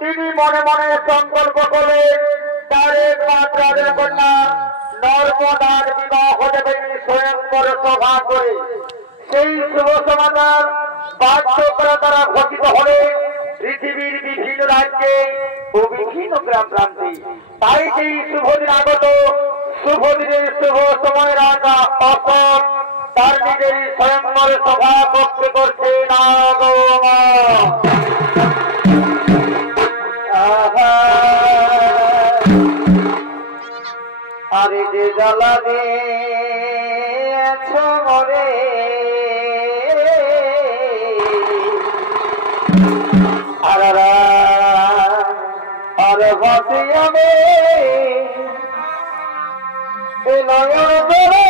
তিনি মনে মনে সংকল্প করে তার একমাত্র কন্যা নর্মদার বিবাহ দেবে স্বয়ংবর সভা করে। সেই শুভ সমাচার বাধ্য করে তারা ঘোষিত হলে পৃথিবীর বিভিন্ন রাজ্যে ও বিভিন্ন গ্রাম প্রান্তে। তাই সেই শুভ দিন আগত, শুভ দিনের শুভ সময় রাখা অসৎ তার নিজের স্বয়ংবর সভা পক্ষে করছে না গো মা। আরে যে জ্বালা দিয়েছ মরে আর ভাসি আমি নয়ন ধরে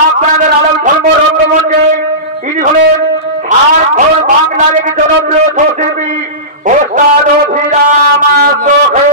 আপনাদের আলোক ধর্ম রঙ্গমঞ্চে তিনি হলেন ঝাড়খণ্ড বাংলার একটি জনপ্রিয় শিল্পী ওস্তাদ অভিরাম চোখে।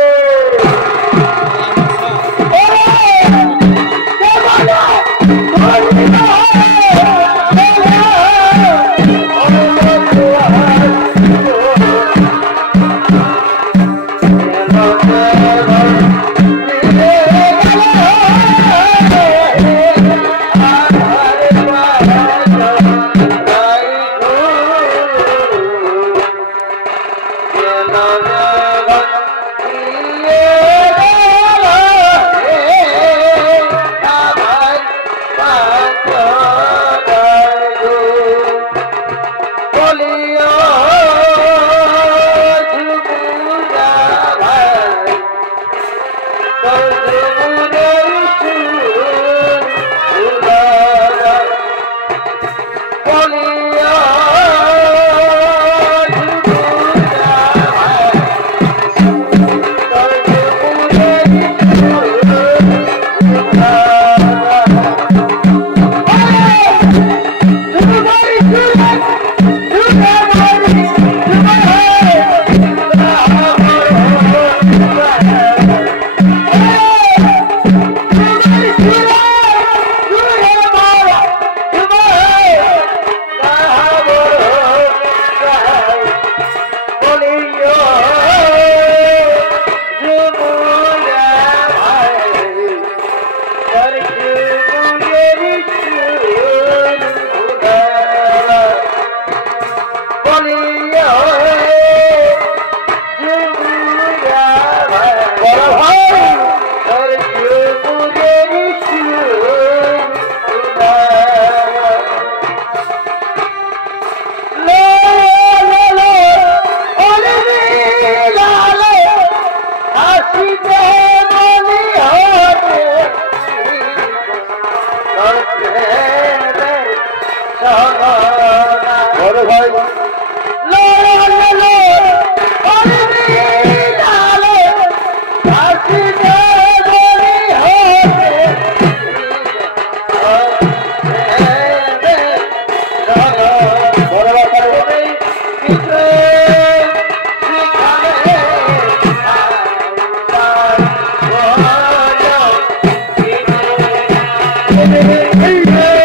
Yeah.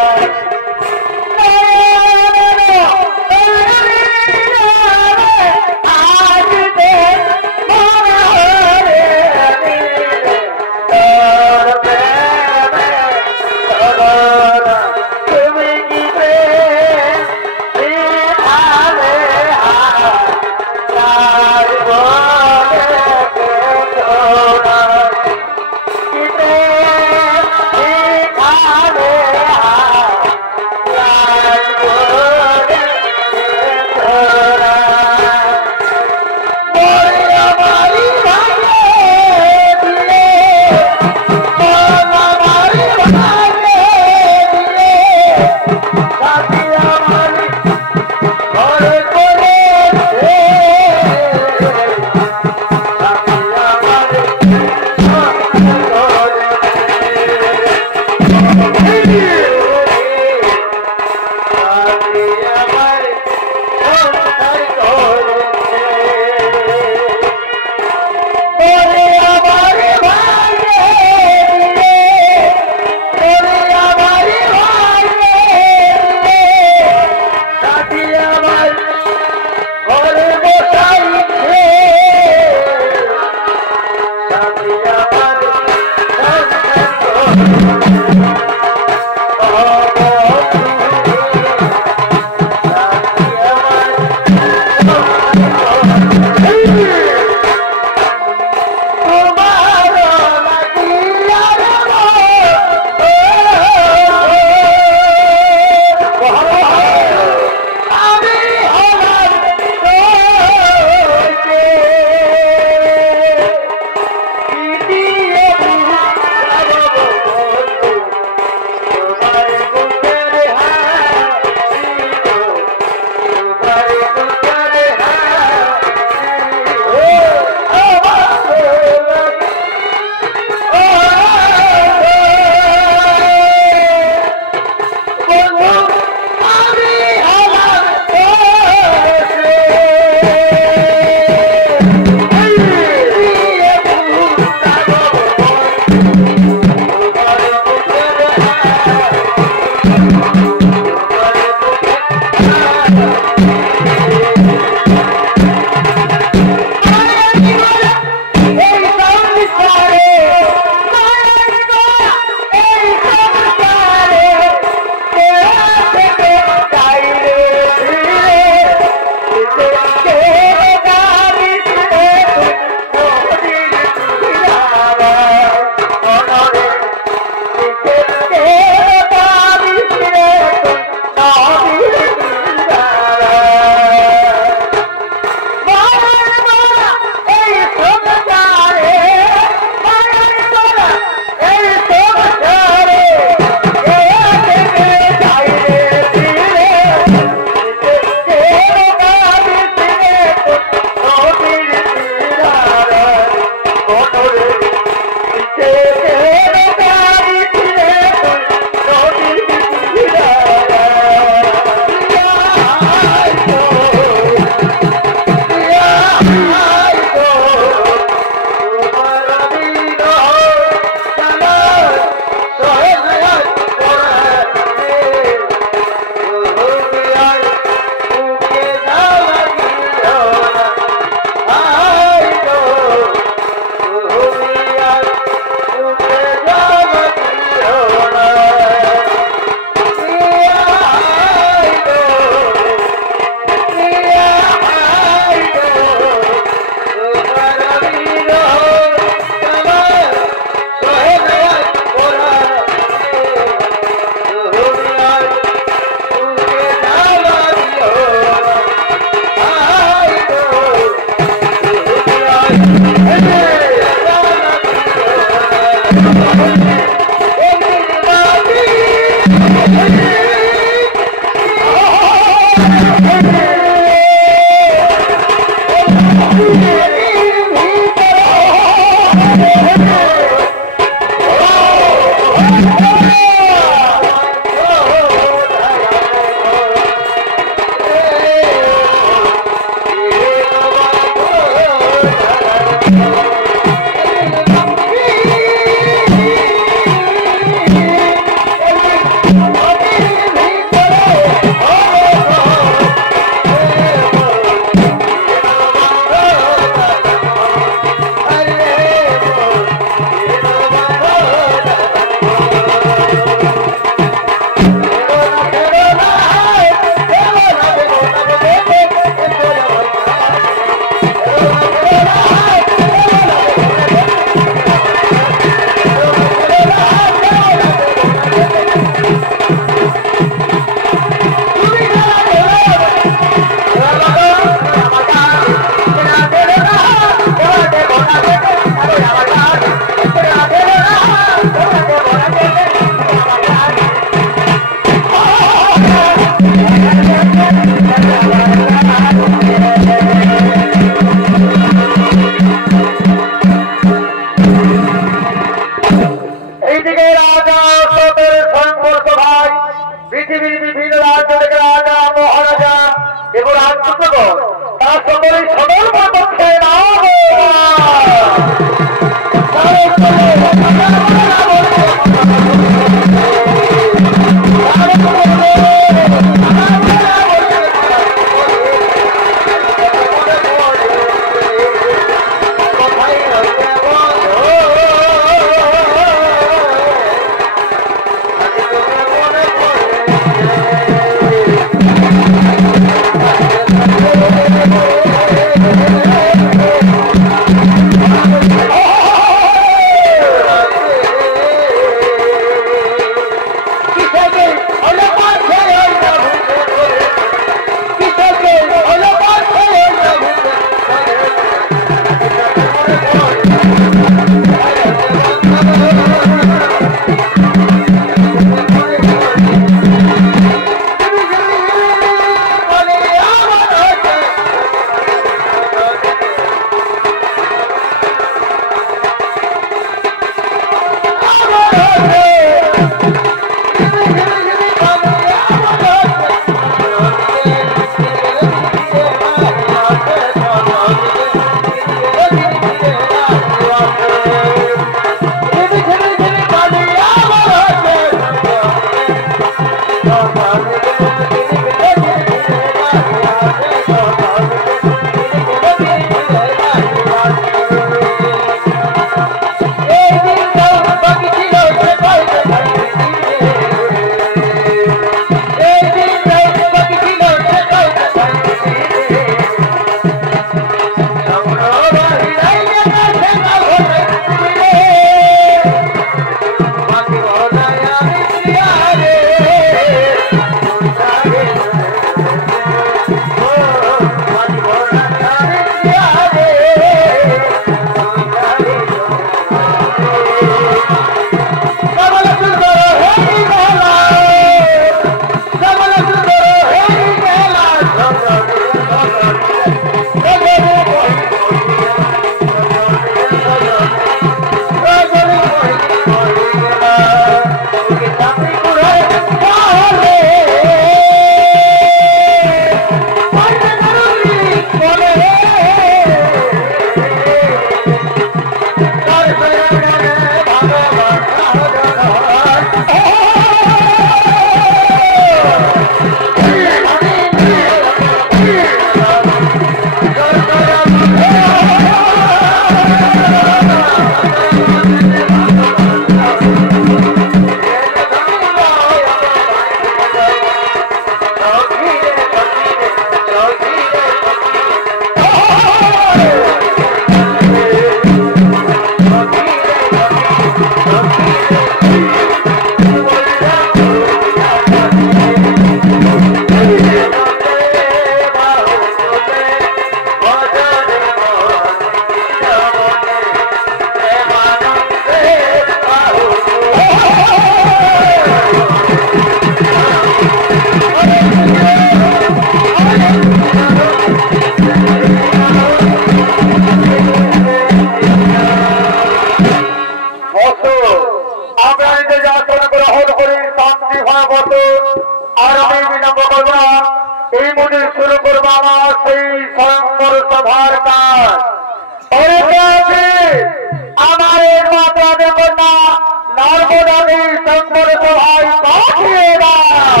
নর্মদাদের জঙ্গল সভায় পাঠিয়ে দাও।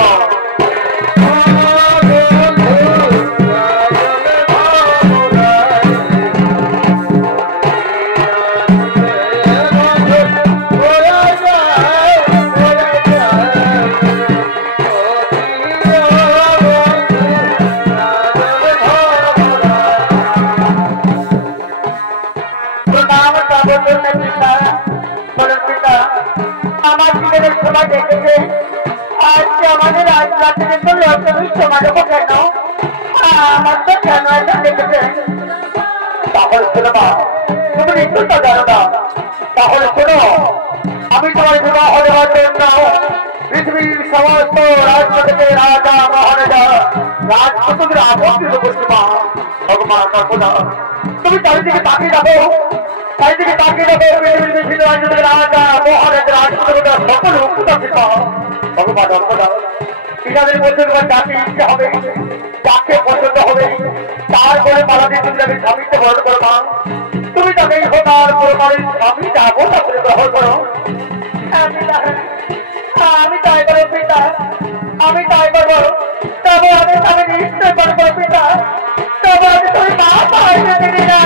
আমার জীবনের সময় দেখেছে আজকে আমাদের আজ রাতে তুমি সময় দেবো কেন? আমার তো কেন এটা দেখেছে। তাহলে শোনো না, তুমি নিশ্চয়তা জানো না। তাহলে শোনো, আমি তোমার বিবাহ দেওয়ার জন্য পৃথিবীর সমস্ত রাজ্য থেকে রাজা মহারাজা রাজপুত্রদের আমন্ত্রিত করছি মা। ভগবান না তুমি চারিদিকে তাকিয়ে যাবো, চারিদিকে তাকিয়ে যাবো, পৃথিবীর বিভিন্ন রাজ্য থেকে রাজা মহারাজা রাজপুত্রদের সকল উপস্থিত ভগবান নর্মদা। ইনাদের মধ্যে তোমার যাকে ইচ্ছে হবে, যাকে পছন্দ হবে, তারপরে পালাতে তুমি যাবে স্বামীকে বরণ করো মা। তুমি তাকে হোতার প্রকারের স্বামী যাবো তারপরে গ্রহণ করো। আমি তাই করো পিতা, আমি তাই করবো। তবে আমি তাকে নিশ্চয় করবো পিতা। তবে আমি তুমি মা পাইতে দিবি না।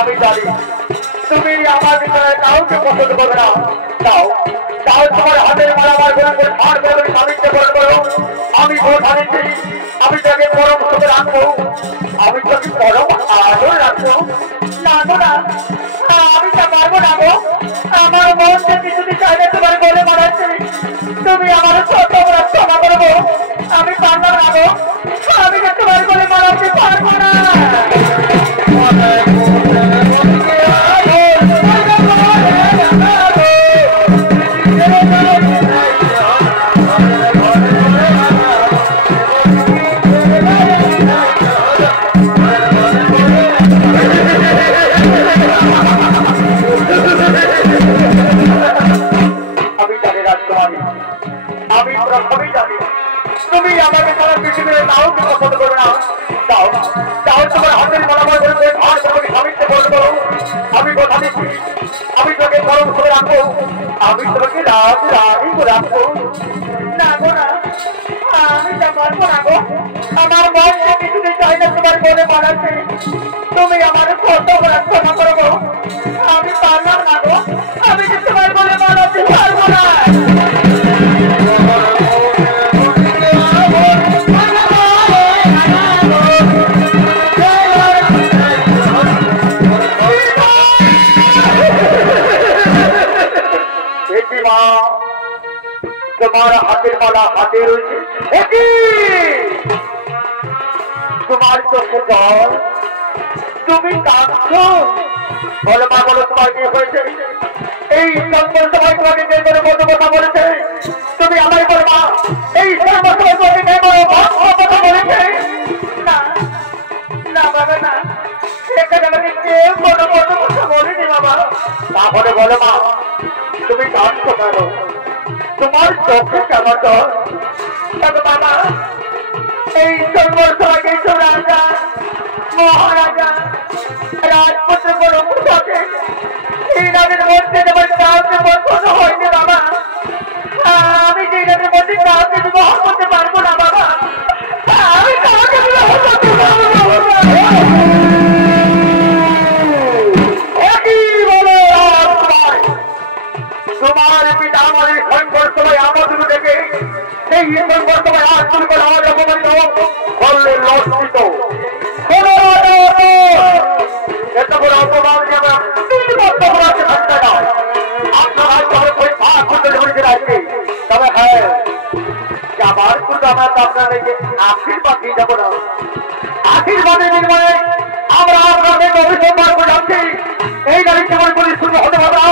আমি জানি তুমি আমার ভিতরে কাউকে পছন্দ করবে না। তাও তাও তোমার হাতের মালা আমার করে ছাড় করে স্বামীকে বলে করো। আমি কথা দিচ্ছি, আমি তাকে পরম সুখে রাখবো, আমি তোকে পরম আদর রাখবো। না গো না, আমি তা পারবো না গো। আমার মন যে কিছুদিন চাইলে তোমার বলে মারাচ্ছে, তুমি আমার ছোট ক্ষমা করবো। আমি পারলাম না গো, আমি যে তোমার বলে মারাতে পারবো না। আমি প্রথমেই জানি তুমি আমাকে সারা পৃথিবীর কাউকে পছন্দ করবে না। তাও তাও তোমার হাতের বরাবর করে আর তোমাকে স্বামীকে বলবো। আমি কথা দিচ্ছি, আমি তোকে গরম করে রাখবো, আমি তোমাকে রাজ রানী করে রাখবো। না গো না, আমি তা পারবো না গো। আমার মন যে কিছুতে চাই না তোমার বলে মারাচ্ছে, তুমি আমার কত ক্ষমা করবো। আমি পারলাম না গো, আমি যে তোমার বলে মারাতে পারবো না। তোমার হাতের মালা হাতে রয়েছে, তোমার চোখে জল, তুমি কাঁদছো। বলো মা, বলো তোমার কি হয়েছে? এই জঙ্গল সবাই তোমাকে কে করে কত কথা বলেছে? তুমি আমায় বলো মা, এই জঙ্গল সবাই তোমাকে কে করে কথা বলেছে? না না বাবা না, এখানে আমাকে কেউ কোনো কত কথা বলেনি বাবা। তাহলে বলো মা, তুমি কাঁদছো কেন? তোমার চোখে কেমন জল? বাবা, এই জঙ্গল সবাই এইসব রাজা মহারাজা রাজপুত্র বড় মুসাতে এই নামের মধ্যে তোমার কাউকে পছন্দ হয়নি বাবা। আমি যে নামের মধ্যে কাউকে বিবাহ করতে পারবো না বাবা। আমি কাউকে বিবাহ করতে পারবো না বাবা। তোমার পিতা আমার সংঘর্ষ আমাদের দেখে সেই সংঘর্ষ আজ শুরু করে আমার অপমানিত বললে লজ্জিত। এত বড় অপমান আপনার তবে হ্যাঁ, আমার কিন্তু আমরা তো আপনার আশীর্বাদ দিয়ে যাবো না। আশীর্বাদের বিনিময়ে আমরা আপনাদের অভিসম্মান করে যাচ্ছি। এই গাড়ি কেমন করে শুরু হতে পারবে না,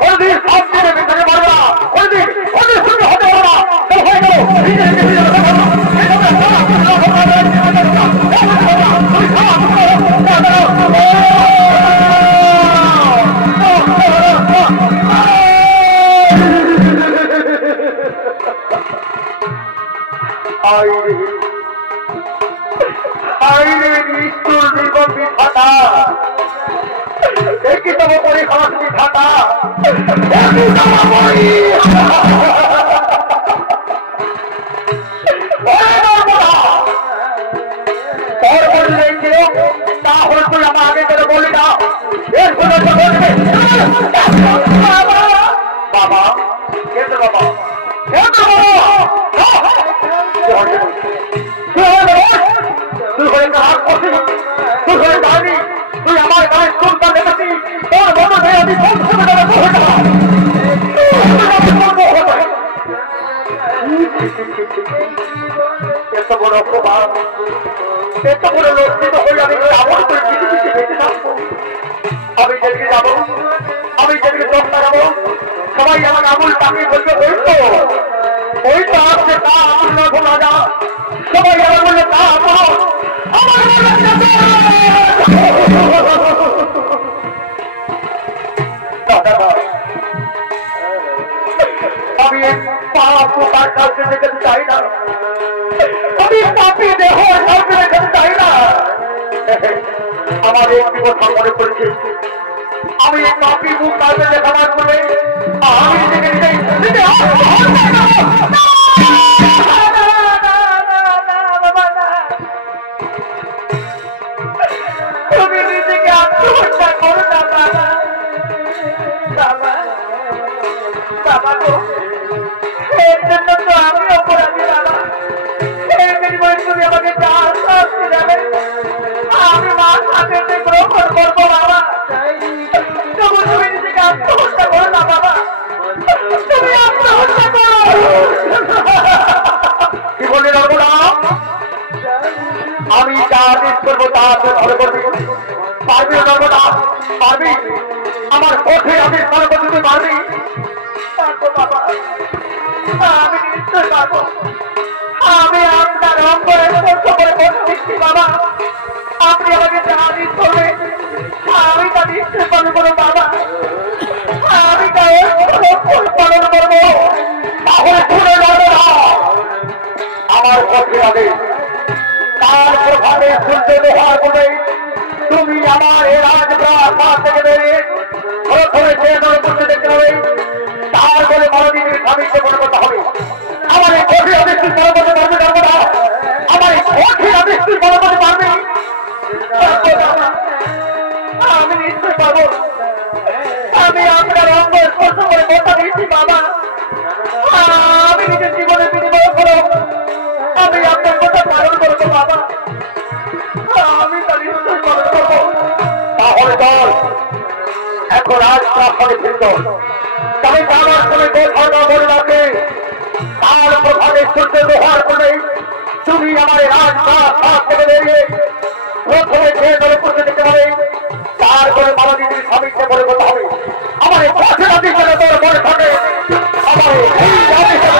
কোনদিন সব দিনে বেঁচে পারবে না, কোনদিন শুরু হতে পারবে না। হয়ে গেল আইরে আইরে নিষ্ঠুর জীবন বিধাতা একই তব পরিহাস বিধাতা একই তব তোর বললে ছিল তা হল তুই আমার আগে করে বলি না এর কোনো বাবা কেন্দ্র বাবা কেন্দ্র তুই হয়ে হাত বসে তুই হয়ে যাবি তুই আমার গায়ে চুলটা দেখেছি তোর মতো নেই আমি এত বড় অপমান এত বড় লজ্জিত হয়ে আমি কেমন করে কিছু কিছু বেঁচে থাকবো আমি যেদিকে যাবো আমি যেদিকে চোখ লাগাবো সবাই আমার আমুল তাকে বলবে ওই তো আসছে তা আমুল না ভোলা যা সবাই আমার বললে তা আমল আমার আমি পাপ তার কাছে দেখতে চাই না আমি পাপি দেহ কাছে দেখতে চাই না আমার একটি কথা মনে পড়েছে আমি পাপি মুখ কাছে দেখাবার বলে আমি তুমি নিজেকে আত্মহত্যা করো না বাবা বাবা বাবা গো এর জন্য তো আমি অপরাধী বাবা এর বিনিময়ে তুমি আমাকে যা শাস্তি দেবে আমি মা সাথে গ্রহণ করবো বাবা তবু তুমি নিজেকে আত্মহত্যা করো না বাবা তুমি আত্মহত্যা করো কি বলে রাখবো না আমি যা আদেশ করবো তা ধরে করবি পারবি রাখবো না পারবি আমার কঠিন আদেশ মনে করতে তুই পারবি বাবা আমি নিশ্চয় পারবো আমি আপনার অঙ্গের স্পর্শ করে বসে দিচ্ছি বাবা আপনি আমাকে যা আদেশ করবে আমি তা নিশ্চয় পালন করবো বাবা আমি তা পালন করবো তাহলে শুনে যাবে না আমার কঠিন আদেশ তার প্রভাবে সূর্য লোহার বলে তুমি আমার এ রাজপ্রাসাদ থেকে বেরিয়ে প্রথমে যে নরপুরতে দেখতে হবে তার বলে মনোদিনের স্বামীকে মনে করতে হবে আমার এই কঠিন আদেশ তুই মনে করতে পারবে যাবো না আমার এই কঠিন আদেশ তুই মনে করতে পারবি আমি নিশ্চয় পাবো আমি আপনার অঙ্গ স্পর্শ করে কথা দিয়েছি বাবা আমি নিজের জীবনের বিনিময় করো আমি আপনার কথা পালন করবো বাবা আমি তা নিশ্চয় পালন করবো তাহলে চল এখন আজ প্রাথমিক চিন্ত তবে যাওয়ার সময় কথা বলে রাখে তার প্রভাবে সূর্য দোহার করে তুমি আমার রাজপ্রাসাদ থেকে বেরিয়ে প্রথমে যে দলে পৌঁছে দিতে হবে তারপরে মানবীদের স্বামীকে মনে করতে হবে আমার এই পথের আদেশে তোর মনে থাকে আমার এই আদেশে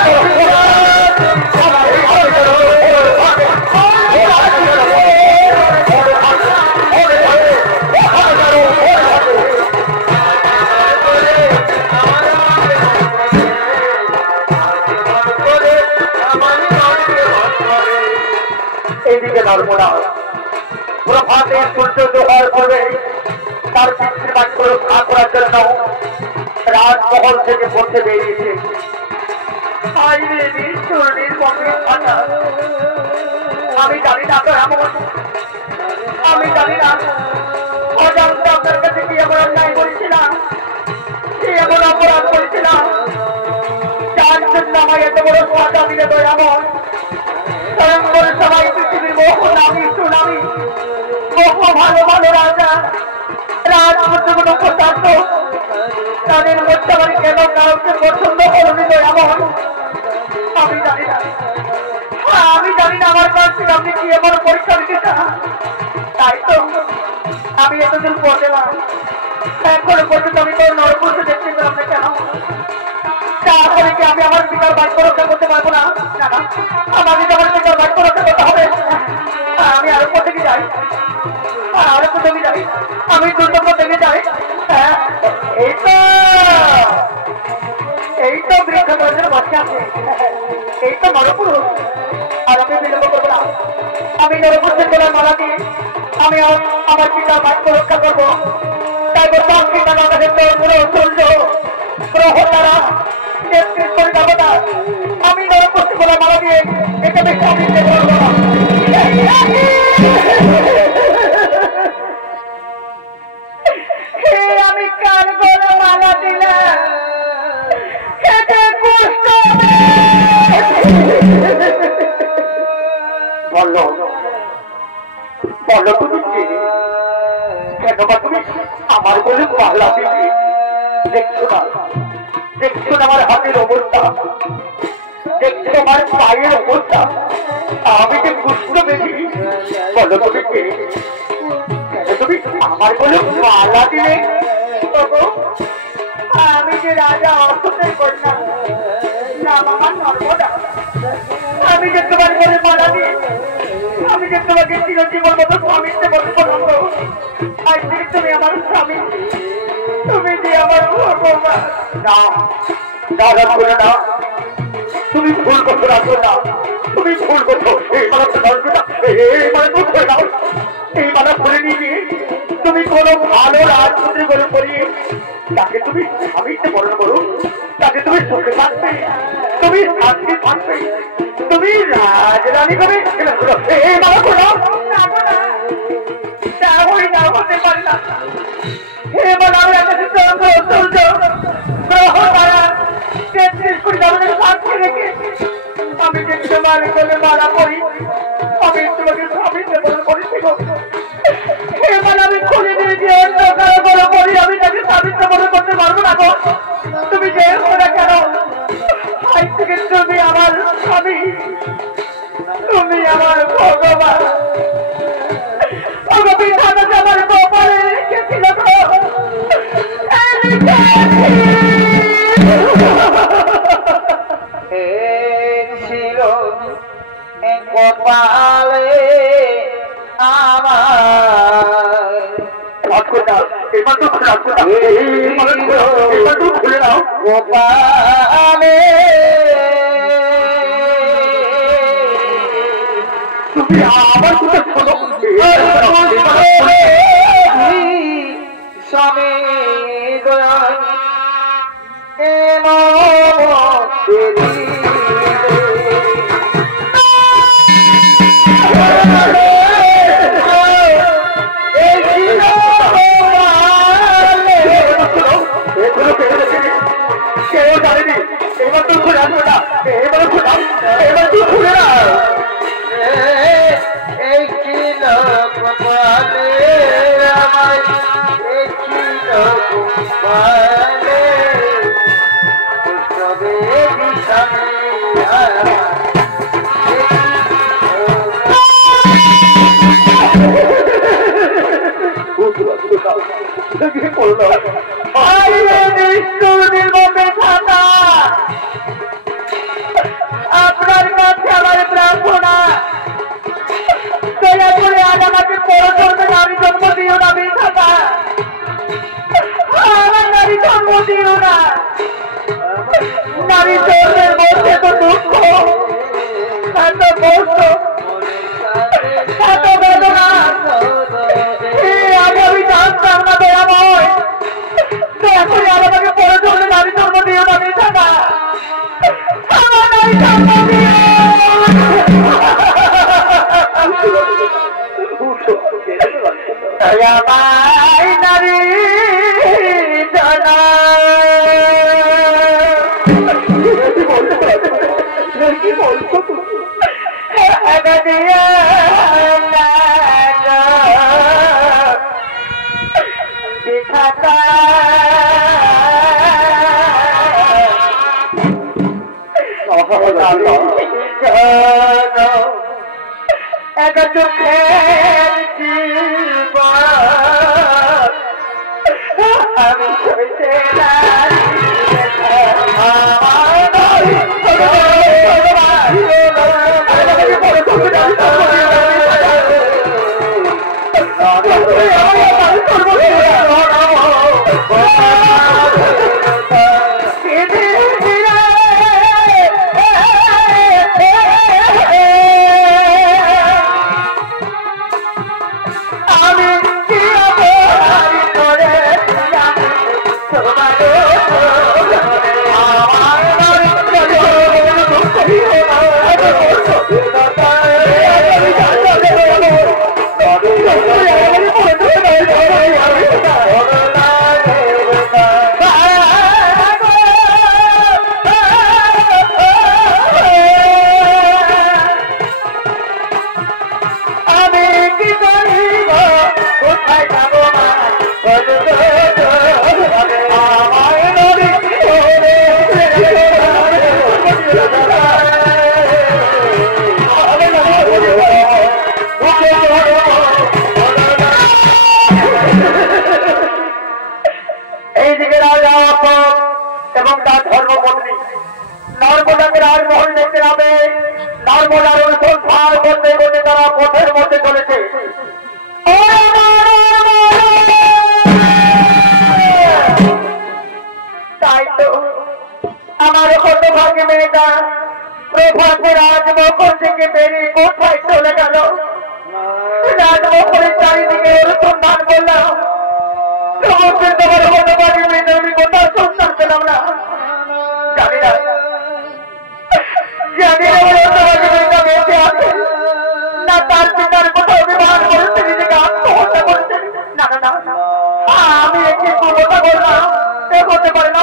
এইদিকে নর্মদা প্রভাতে সূর্য দোহার করবে তার পিতৃবাক্য রক্ষা করার জন্য রাজমহল থেকে পথে বেরিয়েছে আমি জানি না তো এমন আমি জানি না অজান্তে আপনার কাছে কি এমন অন্যায় করেছিলাম কি এমন অপরাধ করেছিলাম যার জন্য আমার এত বড় সাজা দিলে তো এমন সবাই পৃথিবীর বহু নামী সুনামী বহু ভালো ভালো রাজা রাজপুত্রগুলো প্রচার্য তাদের মধ্যে আমার কেন কাউকে পছন্দ করবি তো এমন আমি জানি না আমার কাছ থেকে আপনি কি এমন পরীক্ষা দিতে চান তাই তো আমি এতদিন পড়ে না এখনো পর্যন্ত আমি তোর নরপুরকে দেখতে পেলাম না কেন তারপরে কি আমি আমার পিতার বাক্য রক্ষা করতে পারবো না আমাকে আমার পিতার বাক্য রক্ষা করতে হবে আমি আরো কোথায় যাই আমি দুর্গম থেকে যাই এই তো বৃক্ষ বসে আছে এই তো নরপুরুষ আমি নরপুত্রের গলায় মালা দিয়ে আমি আমার পিতার ভাগ্য রক্ষা করবো। তাই বললাম পিতা বাবাদের সূর্য গ্রহ তারা দেবতা আমি নরপুত্রের গলায় মালা দিয়ে এটা বেশি আমি বলবো। আমি কার গলা মালা দিলাম বলো বলো তুমি কেন বা তুমি আমার বলে মালা দিবি? দেখছো না আমার হাতের অবস্থা, দেখছো আমার পায়ের অবস্থা, আমি যে বুঝতে পেরেছি। বলো তুমি কেন তুমি আমার বলে মালা দিলে? আমি যে রাজা অশোকের কন্যা নাম আমার নর্মদা, আমি যে তোমার বলে মালা দিয়ে আমি যে তোমাকে চিরজীবন মতো স্বামীতে বলবো আজ থেকে তুমি আমার স্বামী, তুমি যে আমার ভগবান। না দাদা বলে না, তুমি ভুল করছো রাখো না, তুমি ভুল করছো। এই মালা ধরবে না, এই মালা তো ধরে নাও, এই মালা খুলে নিয়ে তুমি কোনো ভালো রাজপুত্রী গরম করিয়ে তাকে তুমি স্বামীতে বরণ করো, তাকে তুমি সুখে থাকবে, তুমি শান্তি থাকবে, তুমি রাজরানী হবে। এই মালা করো না হতে পারে না। হে বলা আমি আপনাদের সূর্য গ্রহ তারা 33 কোটি দেবতার সাক্ষী রেখে আমি যে তোমার গলে মালা করি আমি তোমাকে স্বামীতে বরণ করেছিল। হে মালা আমি খুলে দিয়ে যে অন্ধকার বড় করি আমি তাকে স্বামীতে বরণ করতে পারবো না গো। তুমি যে ওরা কেন আজ থেকে তুমি আমার স্বামী, তুমি আমার ভগবান। আমার কপালে রেখেছিল ছিল কপালে আমার খুলে নাও কপালে তুমি আমার কথা শোনো। স্বামী কেউ জানেনি এবার তো খুলে আসবে না, এবার তুই খুলে না। এই কি লোক বলে আমার, এই কি লোক বলে সবে বিছানে আপনার কাছে আমার প্রার্থনা, দয়া করে আজ আমাকে পরজন্মে নারী জন্ম দিও না। বিধাতা আমার নারী জন্ম দিও না। নারী জন্মের মধ্যে তো দুঃখ, এত কষ্ট, এত বেদনা আগে আমি জানতাম না। দয়াময় দয়া করে আজ আমাকে পরজন্মে নারী জন্ম দিও না। বিধাতা আমার নারী জন্ম দিও। নারী জানা কি বলছো তুমি? দিখাতা এক দুঃখের জীবন আমি সইতে পার করতে করতে তারা পথের মধ্যে চলেছে। তাই তো আমার হতভাগ্য মেয়েটা প্রভাতে রাজমহল থেকে বেরিয়ে কোথায় চলে গেল। রাজমহলের চারিদিকে অনুসন্ধান করলাম, তোমার হতভাগ্য মেয়েটা আমি কোথাও সন্ধান পেলাম না। জানি না আমার হতভাগ্য মেয়েটা বেঁচে আছে না তার পিতার কোথাও বিমান করেছে, নিজেকে আত্মহত্যা করেছে। না না না, আমি একটি কথা বললাম, এ করতে পারে না।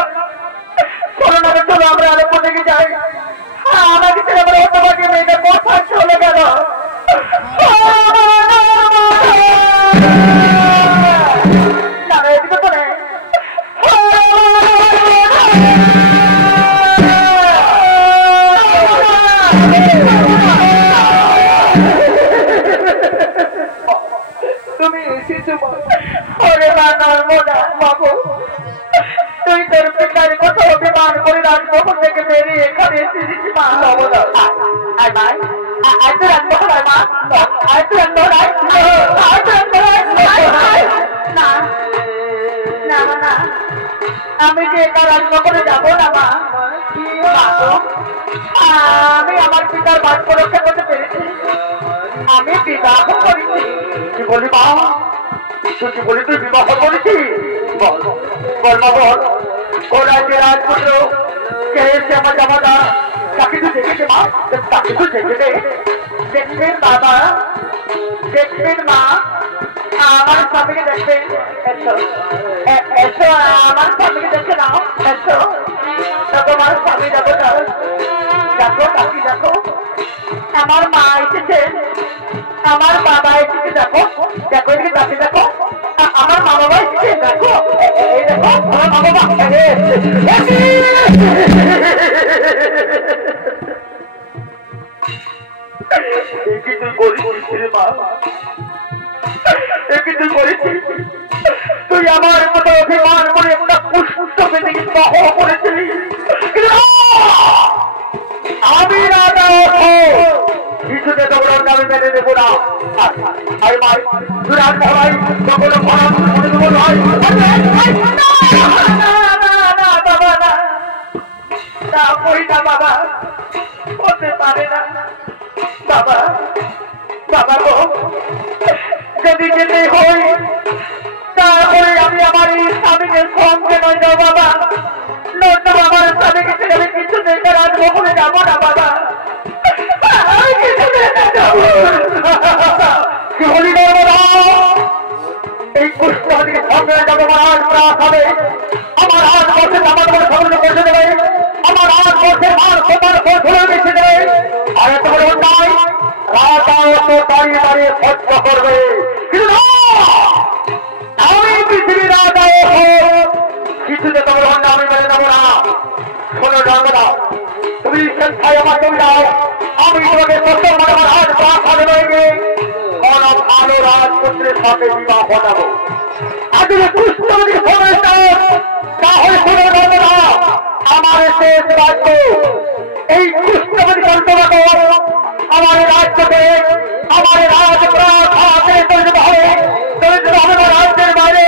চলো না, চলো আমরা আলোর দিকে যাই। আমাকে ছেড়ে আমার হতভাগ্য মেয়েটা কোথায় চলে গেল। না না, এদিকে তো নেই। তুমি এসেছো ওরে মা নর্মদা বাবু, তুই তোর পিতার কথা অভিমান করে রাজমহল থেকে বেরিয়ে এখানে এসেছিস মা। নর্মদা আয় মা, আয় তো রাজমহল, আয় মা, আয় তো রাজমহল, আয় তো রাজমহল। না না না, আমি যে একা রাজমহলে যাবো না মা। আমি আমার পিতার বাক্য রক্ষা করতে পেরেছি, আমি বিবাহ করেছি। কি বলি মা, কি বলি তুই বিবাহ করেছি? বল মা বল, ও রাজ্যে রাজপুত্র কে এসে আমার জামাতা, তাকে তুই দেখেছে মা? তাকে তুই দেখেছে? দেখবেন বাবা, দেখবেন মা, আমার স্বামীকে দেখবেন। এসো এসো, আমার স্বামীকে দেখে নাও। এসো, তোমার স্বামী দেখো, দেখো তাকে দেখো। আমার মা এসেছে, আমার বাবা এসেছে, দেখো দেখো, এদিকে তাকে দেখো। আমার মা বাবা এসেছে, দেখো এই দেখো আমার মা বাবা। তুই করেছিস মা, তুই করেছিস, তুই আমার মতো অভিমান করে একটা পুষ্ট বেদিকে বিবাহ করেছিস। আমি রাজা কিছুতে তোমরা আমি মেনে নেবো না। আর মাই বিরাট ভাই কখনো ভরণ করে দেবো নয়। বাবা না, না কই না বাবা, হতে পারে না বাবা। বাবা গো, যদি যেতে হই তাহলে আমি আমার এই স্বামীকে সঙ্গে নয় যাও বাবা, নয়তো আমার স্বামীকে ছেড়ে আমি কিছু দেখে রাজমহলে যাবো না বাবা। কি বলি এই পুষ্পকে সঙ্গে যাবো, আমার প্রাণ হবে, আমার 8 বছর আমার বড় সঙ্গে বসে দেবে, আমার 8 বছর মার তোমার ধরে বেঁচে দেবে। আর এত বড় অন্যায় রাজা তো দাঁড়িয়ে দাঁড়িয়ে সহ্য করবে। আমি পৃথিবীর রাজা কিছুতে তোমার অন্যায় আমি মেনে নেবো না। শোনো নর্মদা, তুমি স্বেচ্ছায় আমার জমি দাও, আমি তোমাকে সত্য করে আমার হাত প্রাণ হবে রয়েছে, কোন ভালো রাজপুত্রের সাথে বিবাহ ঘটাবো। আজকে পুষ্পবতী সময় তাহলে শোনো নর্মদা, আমার শেষ রাজ্য এই পুষ্পবতী কল্পনাকে আমার রাজ্যকে আমার রাজপ্রাণ হাতে তৈরি হবে, তৈরি হবে না রাজ্যের বাইরে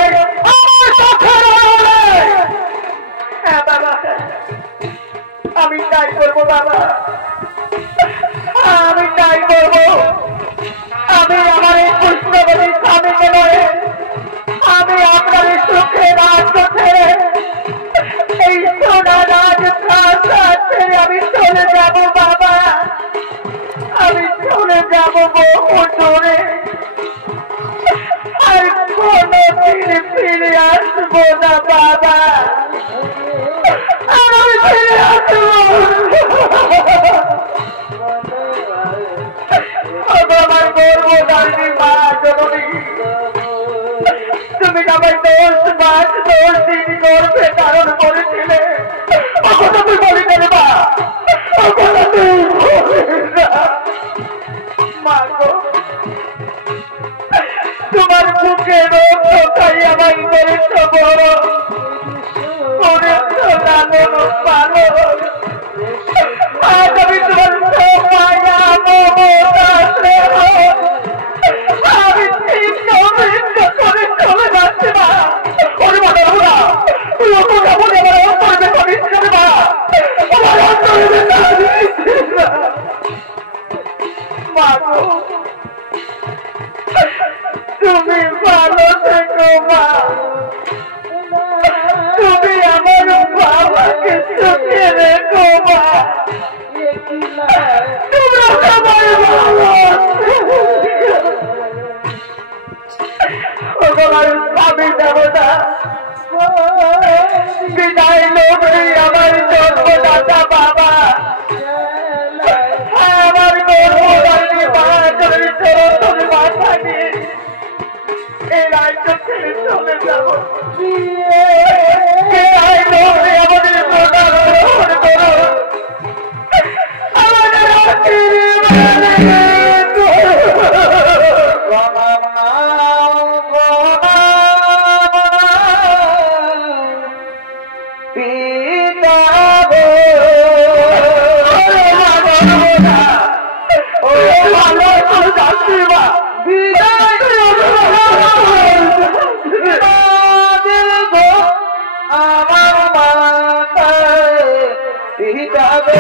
আমার চোখের আড়ালে। হ্যাঁ বাবা, আমি তাই করবো বাবা, আমি তাই করবো। আমি আমার এই পুষ্পবতী স্বামীকে নয়, আমি আপনার সুখে রাজ্য ছেড়ে এই সোনা রাজপ্রাসাদ ছেড়ে আমি চলে যাব বাবা, আমি চলে যাব বহু দূরে, আর কোনদিন ফিরে আসবো না বাবা, আমি ফিরে আসবো। আমার গর্ভধারিণী মা জননী, তুমি আমায় 10 মাস 10 দিন গর্ভে ধারণ করেছিলে, তুমি বলি দেবে মা, মা গো, তোমার বুকে রক্ত খাই আমায় করেছ বড়, করেছ লালন পালন। আজ আমি তোমার মায়া মমতা পাবো। তুমি ভালো থেকো মা, তুমি আমার বাবাকে চোখে রেখো মা। তোমরা সবাই ভালো স্বামী দেবতা বিদায় লোভী আমার জন্মদাতা বাবা, আমার গর্ভদায়ী বাহাদুর তুমি মাথা নিয়ে এই রাজ্য ছেড়ে চলে যাবো। বিদায় লোভী আমাদের প্রদান গ্রহণ করো, আমাদের আমার মাতায় পিতাবে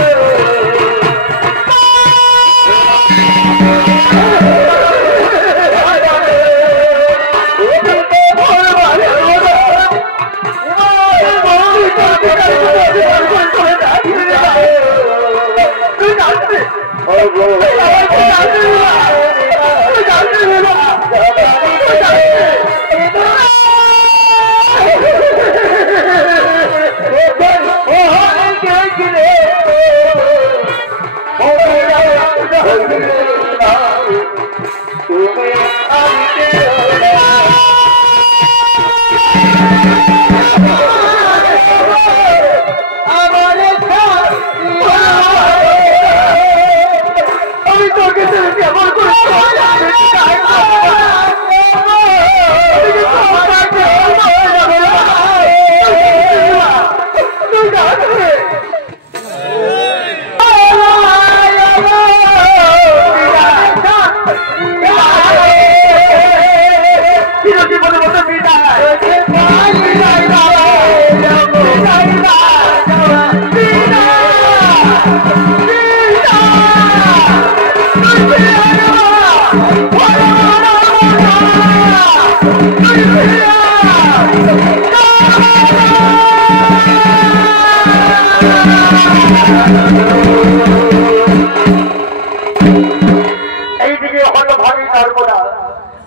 এইদিকে হতভাগী নর্মদা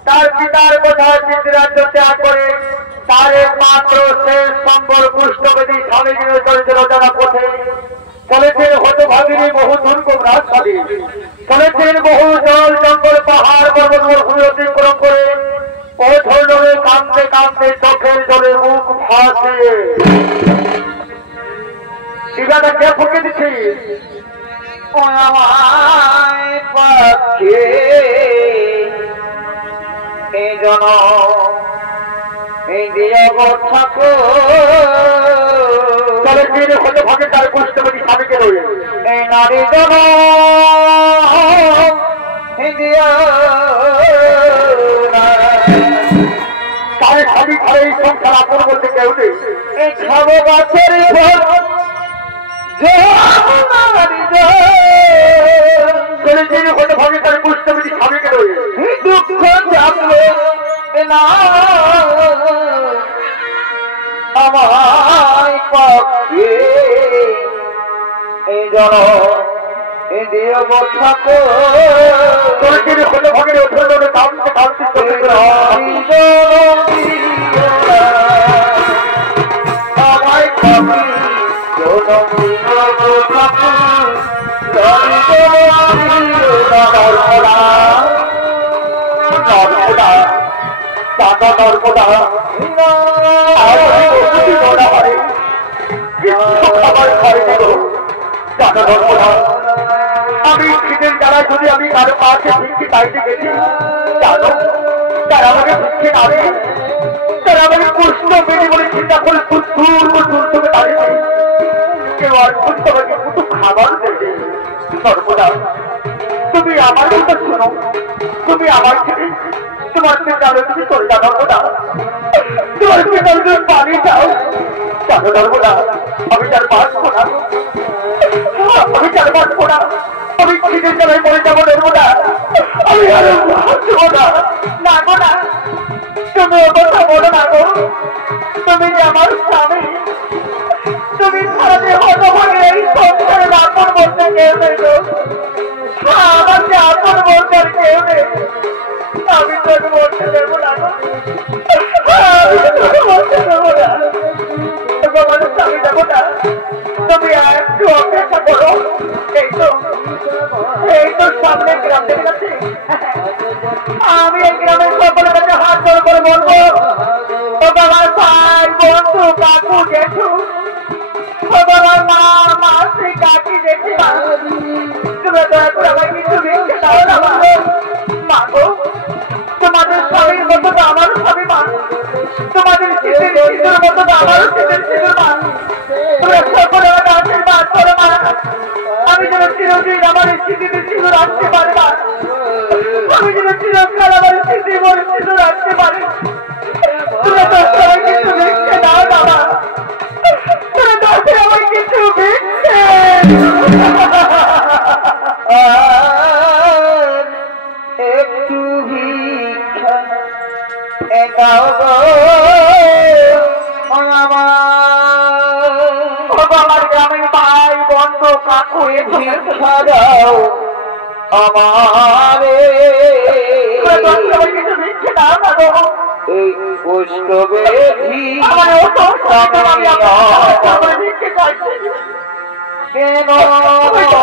তার পিতার কোথায় পিতৃরাজ্য ত্যাগ করে তার একমাত্র শেষ সম্বল পুষ্টবেদী স্বামীজির চরিত্র রচনা পথে চলেছেন হতভাগিনী বহু দুর্গম রাজধানী, চলেছেন বহু জল জঙ্গল পাহাড় পর্বত মরুভূমি অতিক্রম করে ও ধরে কাঁদতে কাঁদতে চোখের জলে মুখ ভাসিয়ে টিকাটা কে ফুঁকে দিচ্ছি পাখি এই জন এই দিয়গর ঠাকুর চলে দিনে হতে ভাগে তার পুষ্টপতি স্বামীকে রয়ে এই নারী জন তার স্বামী ঘরে এই সংসার আপন বলতে কেউ নেই। এই খাবো গাছের হতে ভাগে তার পুষ্টপতি স্বামীকে রয়ে দুঃখ জানলো না আমায় পাখি এই জন এই দিয়ে বসাতো হতে ভাগে কামতে কামতে চলে আমায় পাখি আমি খিদের দ্বারায় যদি আমি কারো কাছে ভিক্ষি চাইতে গেছি জানো তারা আমাকে ভিক্ষি নামে তারা আমাকে কৃষ্ণ বেদি বলে চিন্তা করে তুমি দাঁড়িয়ে কেউ আর তোমাকে কত খাবার দেবে সর্বদা তুমি আমার কথা শোনো, তুমি আমার থেকে তোমার জানো তুমি চলে যাও সর্বদা তোমার পানি চাও জানো সর্বদা আমি তার পাশ করা আমি চাল বাঁচবো না, আমি খিদের জ্বালায় মরে যাবো না, আমি আর বাঁচবো না। না গো না, তুমি ও কথা বলো না গো, তুমি যে আমার স্বামী, তুমি সারাতে হতো বলে এই সংসারে আপন বলতে কেউ নেই গো, আমার যে আপন বলতে আর কেউ নেই, আমি তোকে বলতে দেবো না গো, আমি তোকে বলতে দেবো না। মানুষ আমি দেবো না, তুমি একটু অপেক্ষা করো। এই তো সামনে গ্রাম থেকে যাচ্ছি, আমি এই গ্রামের সকলের কাছে হাত জোড় করে বলবো, ও বাবার ভাই বন্ধু কাকু জেঠু, ও বাবার মা মাসি কাকি জেঠিমা, তুমি দয়া করে আমায় কিছু ভিক্ষে দাও না মা গো। তোমাদের স্বামীর মতো তো আমার স্বামী মা, তোমাদের শীতের শীতের মতো তো আমারও শীতের শীতের মা, তুমি সকলে আমাকে আশীর্বাদ করো মা, আমি যেন চিরদিন আমার স্মৃতিতে ছিল রাখতে পারি মা, আমি যেন চিরকাল আমার স্মৃতি মনে ছিল রাখতে পারি। তুমি তো সবাই কিছু ভিক্ষে দাও না মা, তুমি তো আমায় কিছু ভিক্ষে একটু ভিক্ষা দাও গো আমার গ্রামের ভাই বন্ধু কাকু ভিক্ষা দাও আমারে, কিছু ভিক্ষে দাও না গো। এই কষ্ট বেধি ভিক্ষে চাইছি কেন ভিক্ষা দাও আমারে,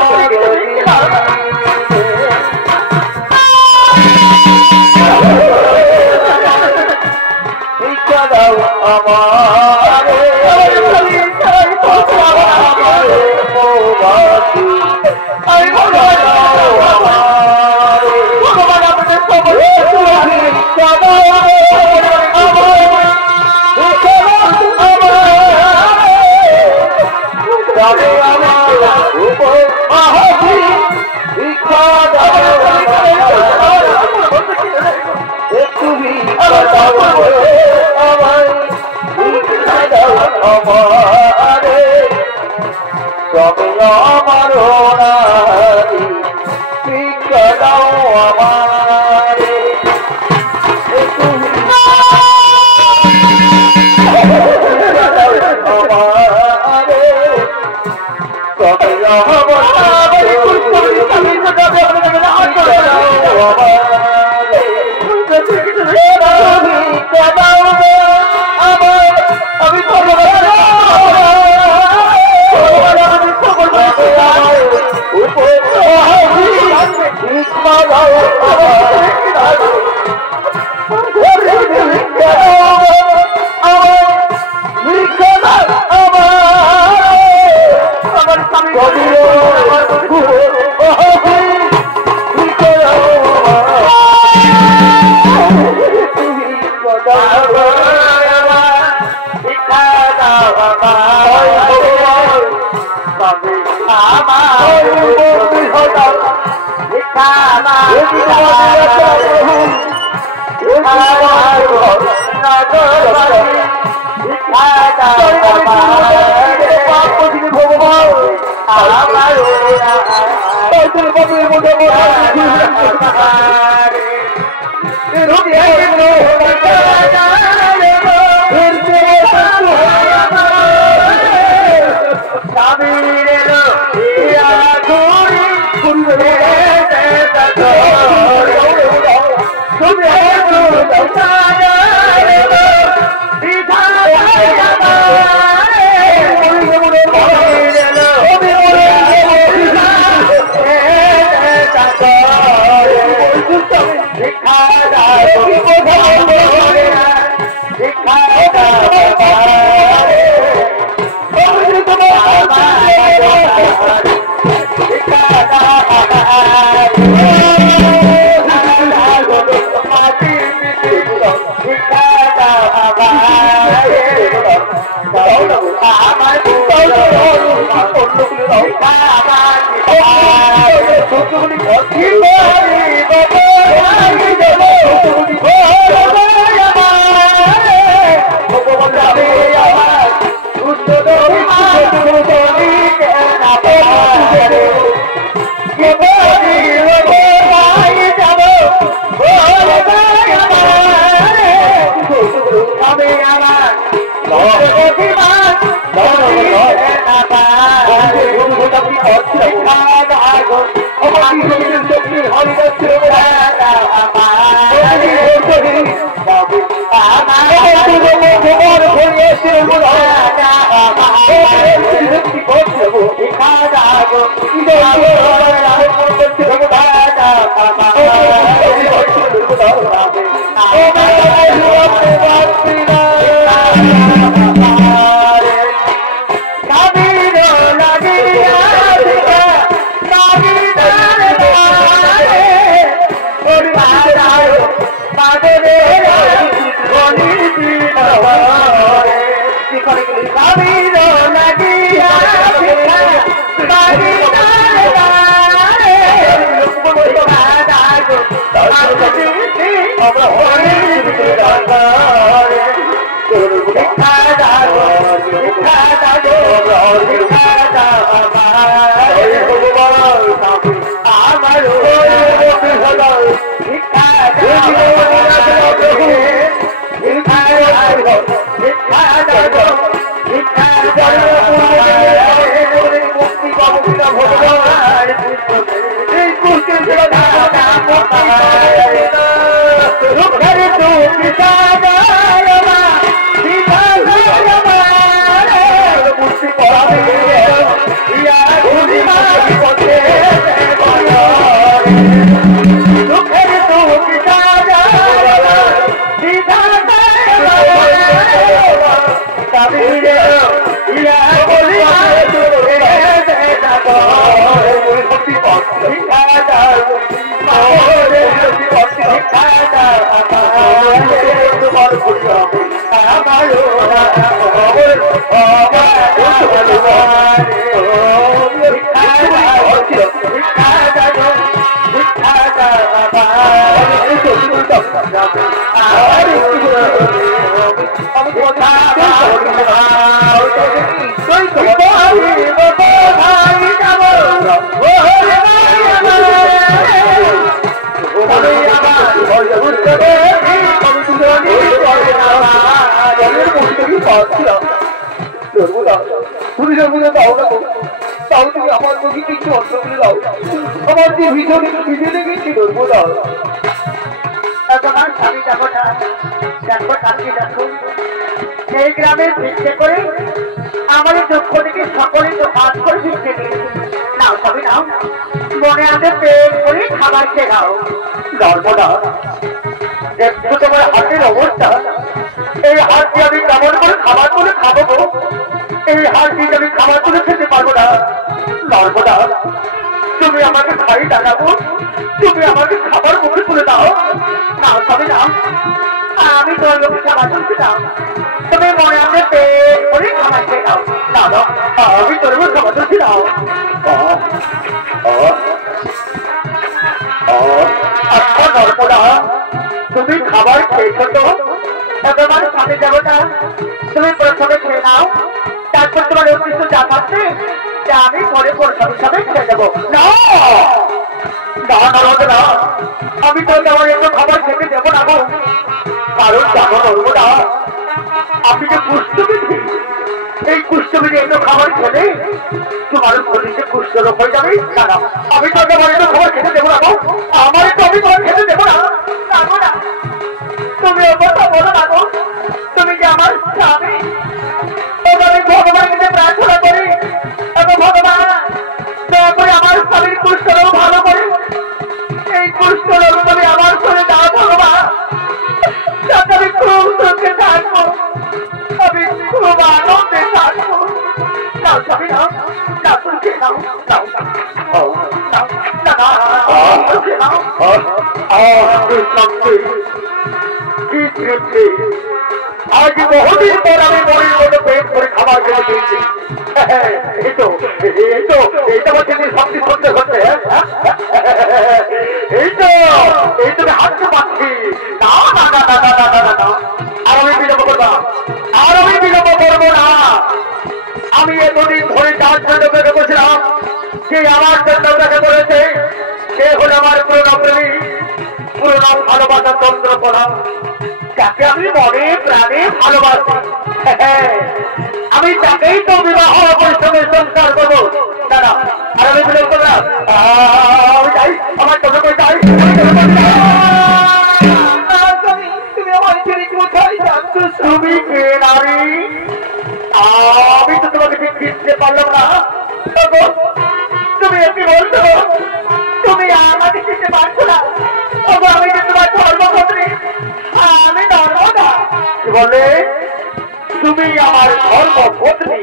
ধর্মপত্নী,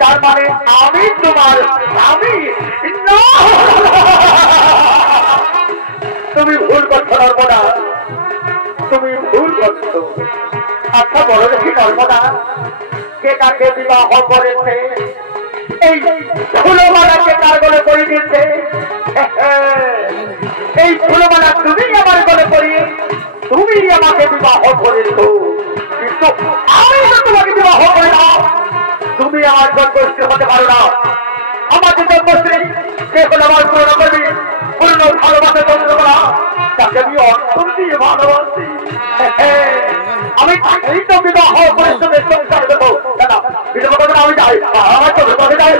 তার মানে আমি তোমার স্বামী। তুমি ভুল করছো নর্মদা, তুমি ভুল করছো। আচ্ছা বলো দেখি নর্মদা, কে কাকে বিবাহ করেছে? এই ফুলমালাকে কার গলে পরিয়ে দিয়েছে? এই ফুলমালা তুমি আমার গলে পরিয়ে তুমি আমাকে বিবাহ করেছ, কিন্তু আমি তোমাকে বিবাহ করি না। তুমি আমার জন্মশ্রী হতে পারো না। আমার যে জন্মশ্রী সে হল আমার পুরনো কবি, পূর্ণ ভালোবাসা জন্ম করা, তাকে আমি অন্তর দিয়ে ভালোবাসি। আমি তাকেই তো বিবাহ পরিশ্রমের সংসার দেবো। দাদা বিবাহ করবেন, আমি যাই, আমার চোখে চোখে যাই।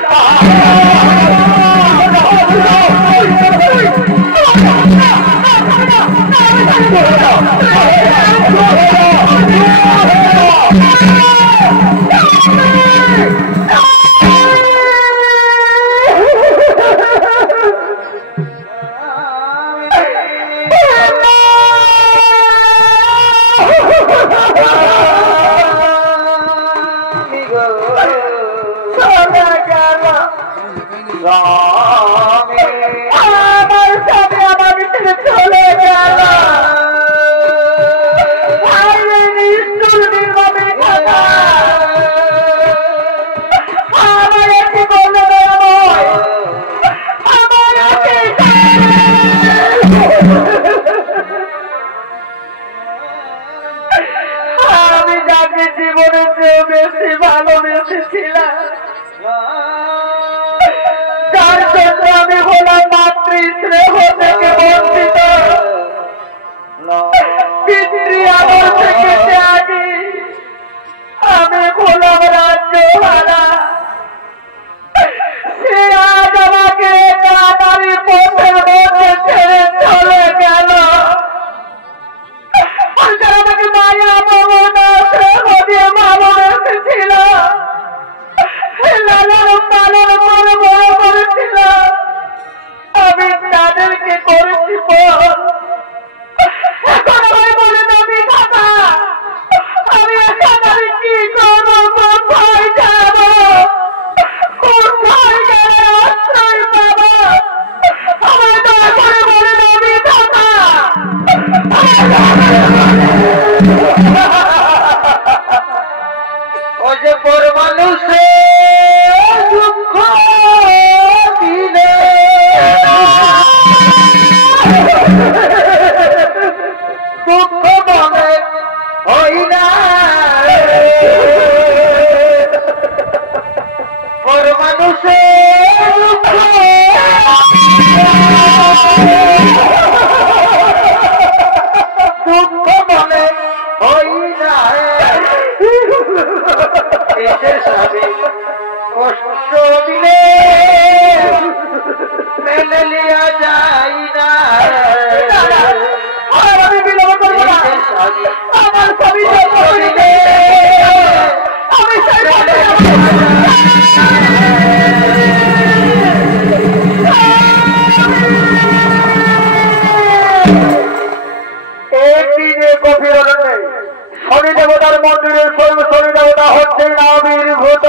শনি দেবতার মন্দিরের শনি দেবতা হচ্ছে আবির্ভূত।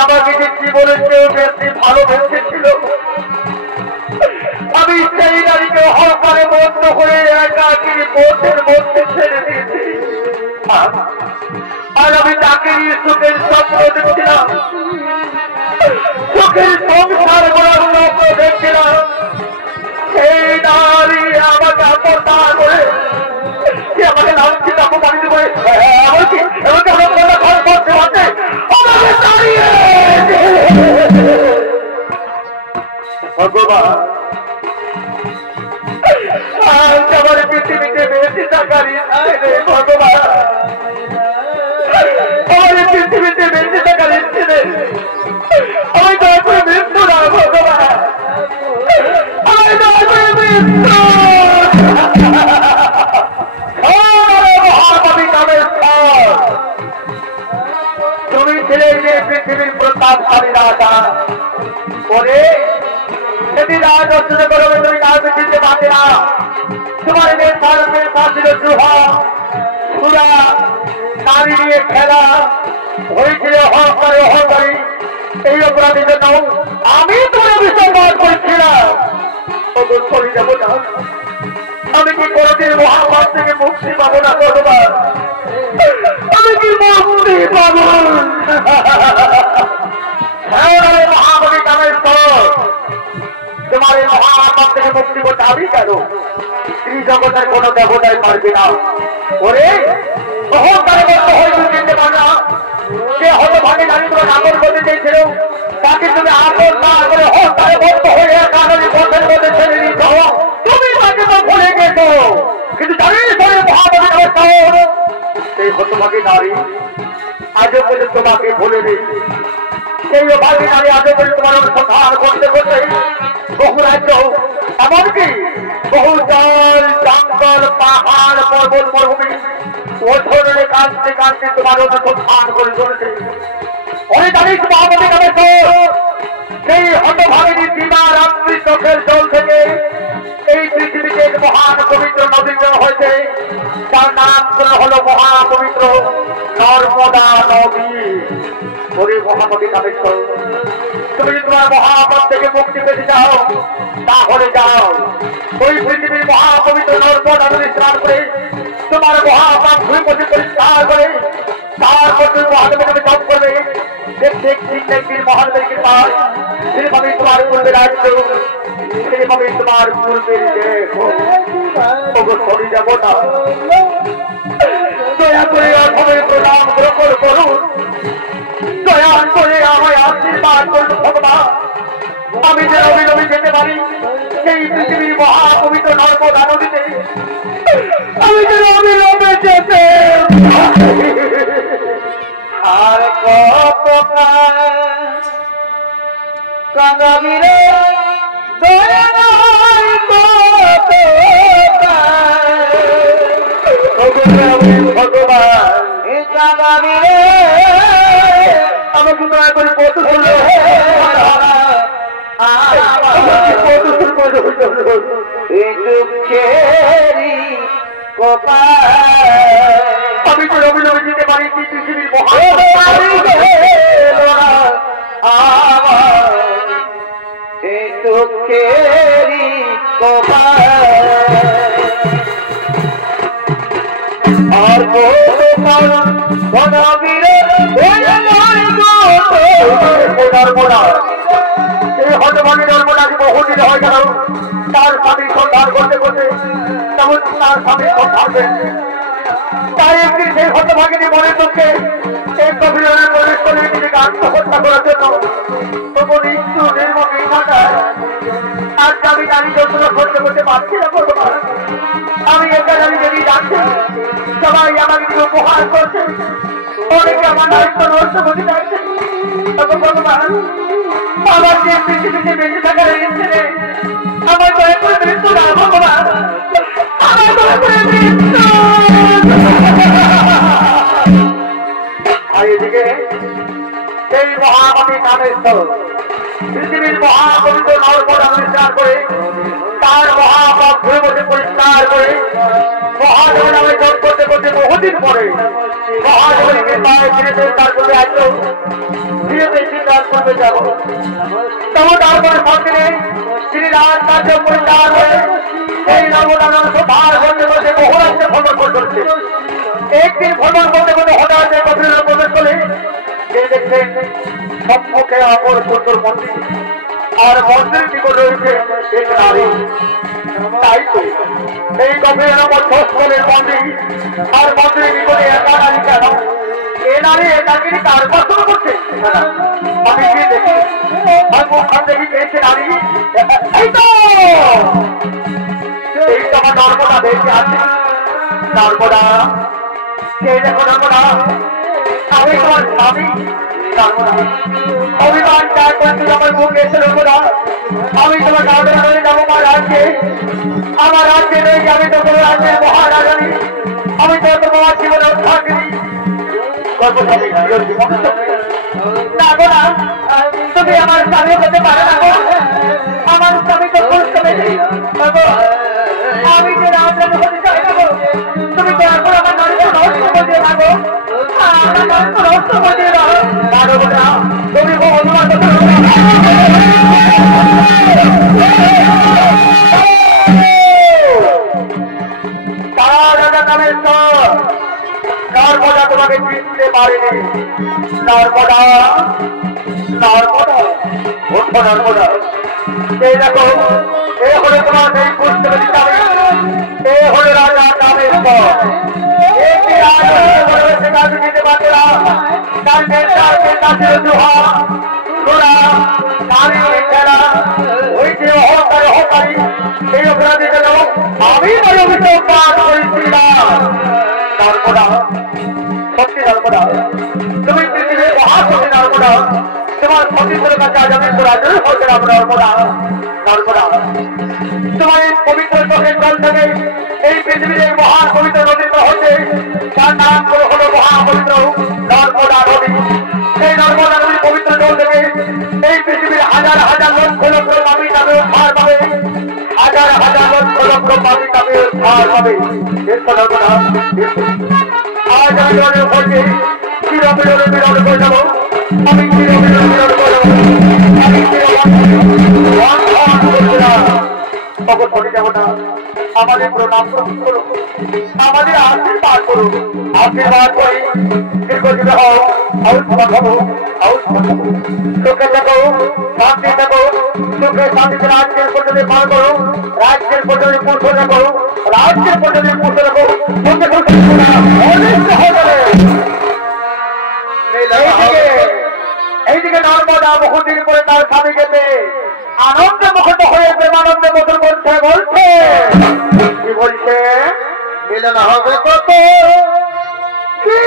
আমাকে যে জীবনের চেয়েও বেশি ভালোবেসেছিল, আমি সেই নারীকে হরপারে বন্ধ হয়ে একাকি বোধের মধ্যে ছেড়ে দিয়েছি। আর আমি তাকে নিয়ে সুখের স্বপ্ন দেখছিলাম, সুখের সংসার করার স্বপ্ন দেখছিলাম। সেই নারী আমাকে আপনা করে সে আমাকে নামছি তাকে বাড়িতে করে এমনকি আমার ঘর করতে পারছে আমাকে দাঁড়িয়ে ভগবান আমার পৃথিবীতে বেশি টাকার ইচ্ছে নেই ভগবান, আমার পৃথিবীতে বেশি টাকার ইচ্ছে নেই। আমি তারপরে মৃত্যু না ভগবান, আমি তারপরে মৃত্যু। মহাকবি নামের তুমি ছেলে যে পৃথিবীর প্রতাপশালী রাজা করে সেদিন রাজ অর্জন করবে, তুমি কাউকে চিনতে পারবে না। তোমার মেয়ে ভারতের ফাঁসিল জুহা সুরা নারী নিয়ে খেলা হয়েছিল অহংকারী অহংকারী। এই অপরাধের জন্য আমি তোমার বিসর্জন করেছিলাম। চলে যাবো না, আমি কি কোনদিন মহাপাপ থেকে মুক্তি পাবো না ভগবান? আমি কি মুক্তি পাবো? মহাকবি কামের তোমার এই মহাপাপ থেকে মুক্তি করতে আমি কেন? শ্রী জগতের কোন দেবতাই পারবে না। ওরে অহংকারে বন্ধ হয়ে তুমি চিনতে পারো না, যে হতভাগে নারী তোমার আদর করতে চেয়েছিল তাকে তুমি আদর না করে অহংকারে বন্ধ হয়ে কারণে পথের মধ্যে ছেড়ে দিচ্ছ। তুমি তাকে তো ভুলে গেছো, কিন্তু জানিস মহাকবি কামের সেই হতভাগে নারী আজও পর্যন্ত তোমাকে ভুলে নেই। সেই ভাগে নারী আজও পর্যন্ত তোমার অনুসন্ধান করতে করতে বহু রাজ্য এমনকি বহু জল জঙ্গল পাহাড় পর্বত মরুভূমি ও ধরনের কাঁদতে কাঁদতে তোমার অনুসন্ধান করে চলেছে। অনেক জানিস মহাকবি কামের সেই হতভাগিনী দিবা রাত্রি চোখের জল থেকে এই পৃথিবীতে মহান পবিত্র নদী হয়েছে, তার নাম হলো মহাপবিত্র নর্মদা নদী। ওরে মহানদী কামেশ্বর, তুমি যদি তোমার মহাপাপ থেকে মুক্তি পেতে চাও তাহলে যাও ওই পৃথিবীর মহাপবিত্র নর্মদা নদী স্নান করে তোমার মহাপাপ ভূমি পথে পরিষ্কার করে তারপর তুমি মহাদেবের জপ করবে। একদিন মহাদেবের কৃপায় সেভাবে তোমার পূর্বে রাজ্য, সেভাবে তোমার পূর্বের দেখো সরে যাবো না। দয়া করে অথবে প্রণাম গ্রহণ করুন, দয়া করে আমায় আশীর্বাদ করুন ভগবান। আমি যে অবিলম্বে যেতে পারি সেই পৃথিবীর মহাপবিত্র নর্মদা নদীতে, আমি যে অবিলম্বে যেতে আর কত কাঙ্গাবিরে দয়া নাই কত ভগবান কাঙ্গাবিরে আমাকে দয়া করে কত শুনলো আমি তো রবিলবে যেতে পারি পৃথিবীর দুঃখেরি আর হতভাগী জন্মটাকে বহুদিন হয়ে গেল তার স্বামী সন্ধান করতে করতে, তেমন তার স্বামী সন্ধান তাই একদিন সেই হতভাগিনী মনের দুঃখে এই কবিরানে প্রবেশ করে নিজেকে আত্মহত্যা করার জন্য তখন একটু নির্মম আর আমি নারী যন্ত্রণা করতে করতে পারছি না করবো না। আমি এখানে আমি যদি যাচ্ছি সবাই আমাকে কিছু উপহার করছে, অনেকে আমার নারীত্ব নষ্ট করতে চাইছে। তখন ভগবান আমার যে পৃথিবীতে বেঁচে থাকার ইচ্ছে নেই, আমার দয়া করে মৃত্যু না ভগবান, আমার দয়া করে মৃত্যু। আর এদিকে সেই মহাকবি কামেশ্বর পৃথিবীর মহাপবিত্র নর্মদা পরিষ্কার করে তার মহাপাপ ধুয়ে বসে পরিষ্কার করে মহাদেব নামে জপ করতে করতে বহুদিন পরে মহাদেবের কৃপায় ফিরে তার চলে আসলো। ফিরে যাবো। তবে তারপরে সঙ্গে তিনি রাত কার্য পরিচার হয়ে এই নবনারায়ণ সভার মধ্যে বসে বহুরাষ্ট্রে ভ্রমণ করছে। একদিন ভ্রমণ করতে করতে হঠাৎ গভীর প্রবেশ করে যে দেখছেন সম্মুখে অপর সুন্দর মন্দির, আর মন্দির নিকট রয়েছে এক নারী। তাই তো এই গভীর মধ্যস্থলের মন্দির আর মন্দিরের নিকটে একা নারী কেন? এ নারী একাকিনী কার পছন্দ করছে? আমি গিয়ে দেখি ওখান থেকে পেয়েছে নারী। এই তো আমার নর্মদা দেখে আছে। নর্মদা, কে দেখো নর্মদা? আমি তোমার স্বামী নর্মদা। অভিমান ত্যাগ করছি আমার মুখে এসে নর্মদা। আমি তোমার নর্মদা হয়ে যাবো আমার রাজ্যে। আমার রাজ্যে নেই, আমি তো কোনো রাজ্যের মহারাজানি। আমি তো তোমার জীবনে থাকিনি। না গো না, তুমি আমার স্বামী হতে পারো না গো। আমার স্বামী তো বুঝতে পেরেছি। আমি যে রাজরানী হতে চাই না গো। তুমি তো এখন আমার মানুষ নষ্ট করে থাকো। আমার মানুষ নষ্ট করে দাও। তুমি অনুমান নর্মদা তোমাকে চিনতে পারেনি। নর্মদা, নর্মদা, ওঠো নর্মদা। এই দেখো, এ হলো তোমার এই বুঝতে পেরেছি আমি। এ হলো রাজা নামের পর। একটি রাজা বলেছে কাজে দিতে পারবে না। তার নেতাকে কাছে জোহা ঘোড়া নারী খেলা ওই যে অহংকার অহংকারী এই অপরাধী গেল আমি বলে অভিযোগ পাঠ করেছিলাম। নর্মদা, সত্যি নর্মদা, তুমি পৃথিবীর মহাসতী নর্মদা। তোমার সতীর কাছে আজ আমি রাজা হতে নর্মদা। নর্মদা, তোমার এই পবিত্র চোখের জল থেকে এই পৃথিবীর এই মহান পবিত্র নদীর হচ্ছে তার নাম করে হলো মহাপবিত্র নর্মদা নদী। এই নর্মদা নদীর পবিত্র জল থেকে এই পৃথিবীর হাজার হাজার লক্ষ লক্ষ পাপী নামে উদ্ধার পাবে। হাজার হাজার লক্ষ লক্ষ পাপী নামে উদ্ধার পাবে। নর্মদা, আজ আমি তোমাদের ভোটে চিরবিরোধে বিরোধ করে যাবো। আমি চিরবিরোধে বিরোধ করে যাবো। আমি চিরবিরোধে যাবো না। আমাদের প্রণাম করুন, আমাদের আশীর্বাদ করুন। আশীর্বাদ করি দীর্ঘজীবী হও, আউসমান হবো, আউসমান হবো। সুখে থাকো, শান্তি থাকো, সুখে শান্তিতে রাজ্যের পর্যন্ত পার করো, রাজ্যের পর্যন্ত পুরুষ রাখো, রাজ্যের পর্যন্ত পুরুষ রাখো। এইদিকে নর্মদা বহুদিন পরে তার স্বামীকে পেয়ে আনন্দে মুখত হয়ে প্রেমানন্দে মতন বলছে। বলছে কি বলছে? মিলন হবে কত কি